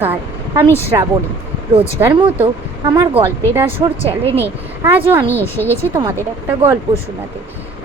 নমস্কার, আমি শ্রাবণী। রোজকার মতো আমার গল্পের আসর চ্যানেলে আজও আমি এসে গেছি তোমাদের একটা গল্প শোনাতে।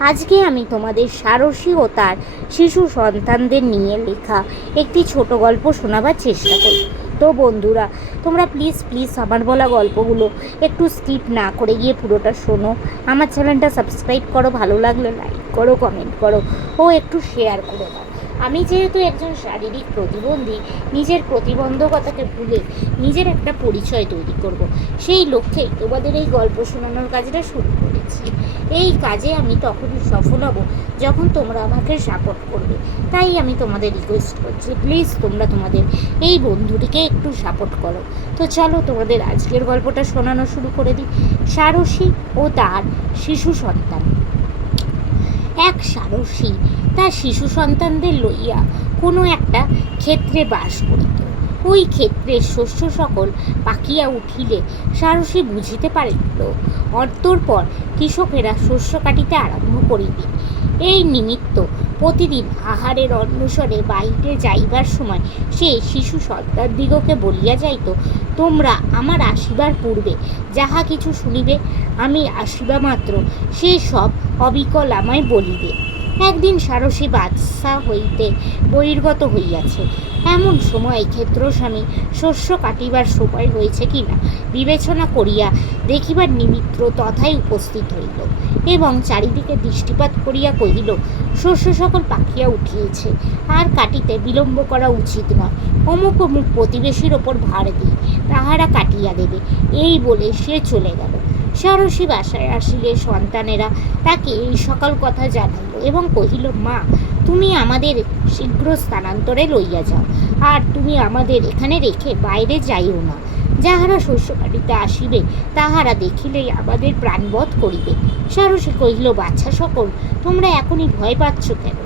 আজকে আমি তোমাদের সারসী ও তার শিশু সন্তানদের নিয়ে লেখা একটি ছোট গল্প শোনাবার চেষ্টা করব। তো বন্ধুরা, তোমরা প্লিজ প্লিজ আমার বলা গল্পগুলো একটু স্কিপ না করে গিয়ে পুরোটা শোনো। আমার চ্যানেলটা সাবস্ক্রাইব করো, ভালো লাগলে লাইক করো কমেন্ট করো ও একটু শেয়ার করে দাও। আমি যেহেতু একজন শারীরিক প্রতিবন্ধী, নিজের প্রতিবন্ধকতাকে ভুলে নিজের একটা পরিচয় তৈরি করব। সেই লক্ষ্যেই তোমাদের এই গল্প শোনানোর কাজটা শুরু করেছি। এই কাজে আমি তখনই সফল হব যখন তোমরা আমাকে সাপোর্ট করবে। তাই আমি তোমাদের রিকোয়েস্ট করছি প্লিজ তোমরা তোমাদের এই বন্ধুটিকে একটু সাপোর্ট করো। তো চলো তোমাদের আজকের গল্পটা শোনানো শুরু করে দিই। সারসী ও তার শিশু সন্তান। এক সারসী তার শিশু সন্তানদের লইয়া কোনো একটা ক্ষেত্রে বাস করিত। ওই ক্ষেত্রে শস্য সকল পাকিয়া উঠিলে সারসী বুঝিতে পারিল অর্থর পর কৃষকেরা শস্য কাটিতে আরম্ভ করিবে। এই নিমিত্ত প্রতিদিন আহারের অনুসরে বাহিরে যাইবার সময় সে শিশু সন্তানদিগকে বলিয়া যাইত, তোমরা আমার আসিবার পূর্বে যাহা কিছু শুনিবে আমি আসিবা মাত্র, সে সব অবিকল আমায় বলিবে। একদিন সারসী বাদশা হইতে বহির্গত হইয়াছে। এমন সময় ক্ষেত্রস্বামী শস্য কাটিবার সময় হয়েছে কিনা বিবেচনা করিয়া দেখিবার নিমিত্ত তথায় উপস্থিত হইল এবং চারিদিকে দৃষ্টিপাত করিয়া কহিল, শস্য সকল পাকিয়া উঠিয়েছে, আর কাটিতে বিলম্ব করা উচিত নয়। অমুক অমুক প্রতিবেশীর ওপর ভার দিই তাহারা কাটিয়া দেবে, এই বলে সে চলে গেল। সারসী বাসায় আসিলে সন্তানেরা তাকে এই সকল কথা জানাইল এবং কহিল, মা, তুমি আমাদের শীঘ্র স্থানান্তরে লইয়া যাও, আর তুমি আমাদের এখানে রেখে বাইরে যাইও না। যাহারা শস্য কাটিতে আসিবে, তাহারা দেখিলেই আমাদের প্রাণবধ করিবে। সারসী কহিল বাচ্চা সকল, তোমরা এখনই ভয় পাচ্ছ কেন?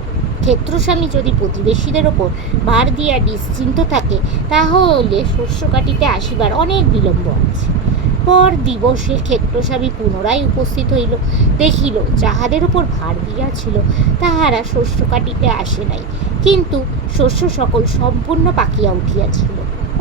ক্ষেত্রস্বামী যদি প্রতিবেশীদের ওপর ভার দিয়া নিশ্চিন্ত থাকে, তাহলে শস্য কাটিতে আসিবার অনেক বিলম্ব আছে। পর দিবসে ক্ষেত্রস্বামী পুনরায় উপস্থিত হইল, দেখিল যাহাদের উপর ভার দিয়াছিল, তাহারা শস্য কাটিতে আসে নাই। কিন্তু শস্য সকল সম্পূর্ণ পাকিয়া উঠিয়াছিল।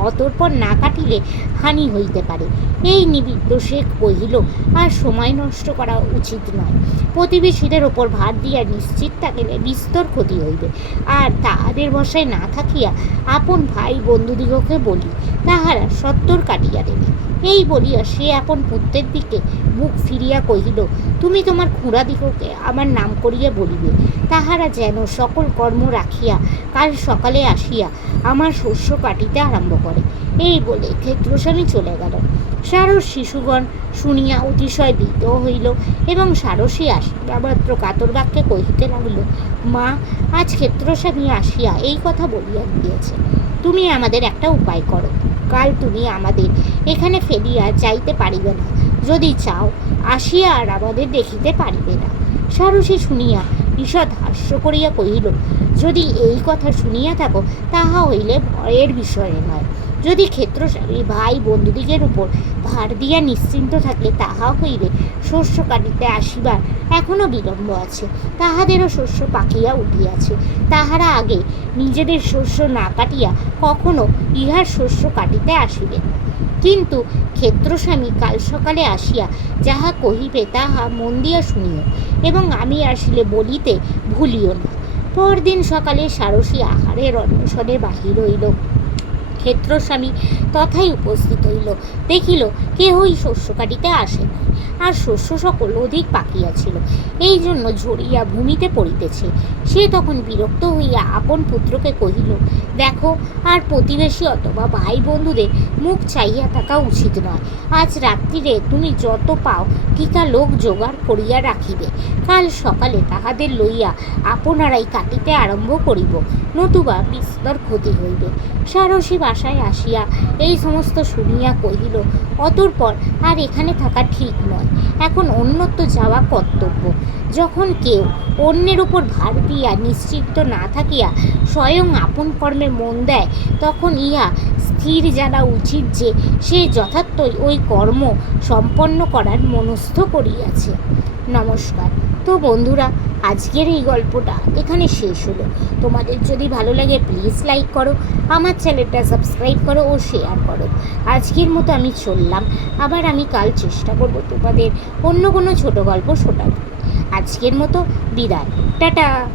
অতঃপর না কাটিলে হানি হইতে পারে। এই নিমিত্ত সে কহিল, আর সময় নষ্ট করা উচিত নয়। প্রতিবেশীদের ওপর ভার দিয়া নিশ্চিত থাকিলে বিস্তর ক্ষতি হইবে। আর তাহাদের বসায় না থাকিয়া আপন ভাই বন্ধুদিগকে বলি, তাহারা সত্তর কাটিয়া দেবে। এই বলিয়া সে আপন পুত্রের দিকে মুখ ফিরিয়া কহিল, তুমি তোমার খুঁড়াদিগকে আমার নাম করিয়া বলিবে। তাহারা যেন সকল কর্ম রাখিয়া কাল সকালে আসিয়া আমার শস্য কাটিতে আরম্ভ করে। এই বলে ক্ষেত্রস্বামী চলে গেল। সারস শিশুগণ শুনিয়া অতিশয় ভীত হইল এবং সারসী আসিয়া মাত্র কাতর বাক্যে কহিতে লাগিল, মা, আজ ক্ষেত্রস্বামী আসিয়া এই কথা বলিয়া দিয়েছে। তুমি আমাদের একটা উপায় করো। কাল তুমি আমাদের এখানে ফেলিয়া যাইতে পারিবে না। যদি চাও, আসিয়া আর আমাদের দেখিতে পারিবে না। সারসী শুনিয়া ঈষৎ হাস্য করিয়া কহিল, যদি এই কথা শুনিয়া থাকো, তাহা হইলে ভয়ের বিষয়ে নয়। যদি ক্ষেত্রস্বামী ভাই বন্ধুদিগের উপর ভার দিয়া নিশ্চিন্ত থাকে, তাহা হইলে শস্য কাটিতে আসিবার এখনও বিলম্ব আছে। তাহাদেরও শস্য পাকিয়া উঠিয়াছে। তাহারা আগে নিজেদের শস্য না কাটিয়া কখনো ইহার শস্য কাটিতে আসিবে না। কিন্তু ক্ষেত্রস্বামী কাল সকালে আসিয়া যাহা কহিবে, তাহা মন দিয়া শুনিও এবং আমি আসিলে বলিতে ভুলিও না। পরদিন সকালে সারসী আহারের অন্বেষণে বাহির হইল। ক্ষেত্রস্বামী তথায় উপস্থিত হইল। দেখিল কেহই শস্য কাটিতে আসে না আর শস্য সকল অধিক পাকিয়াছিল এই জন্য ঝরিয়া ভূমিতে পড়িতেছে। সে তখন বিরক্ত হইয়া আপন পুত্রকে কহিল, দেখো, আর প্রতিবেশী অথবা ভাই বন্ধুদের মুখ চাইয়া থাকা উচিত নয়। আজ রাত্রিরে তুমি যত পাও টিকা লোক জোগাড় করিয়া রাখিবে। কাল সকালে তাহাদের লইয়া আপনারাই কাটিতে আরম্ভ করিব। নতুবা বিস্তর ক্ষতি হইবে। সারসী বাসায় আসিয়া এই সমস্ত শুনিয়া কহিল অতঃপর আর এখানে থাকা ঠিক নয়। এখন অন্যত্র যাওয়া কর্তব্য। যখন কেউ অন্যের উপর ভার দিয়া নিশ্চিন্ত না থাকিয়া স্বয়ং আপন কর্মে মন দেয়, তখন ইহা স্থির জানা উচিত যে সে যথার্থই ওই কর্ম সম্পন্ন করার মনস্থ করিয়াছে। নমস্কার। তো বন্ধুরা আজকের এই গল্পটা এখানে শেষ হলো। তোমাদের যদি ভালো লাগে প্লিজ লাইক করো, আমার চ্যানেলটা সাবস্ক্রাইব করো ও শেয়ার করো। আজকের মতো আমি চললাম। আবার আমি কাল চেষ্টা করব তোমাদের অন্য কোনো ছোট গল্প শোনাতে আজকের মতো বিদায়। টাটা!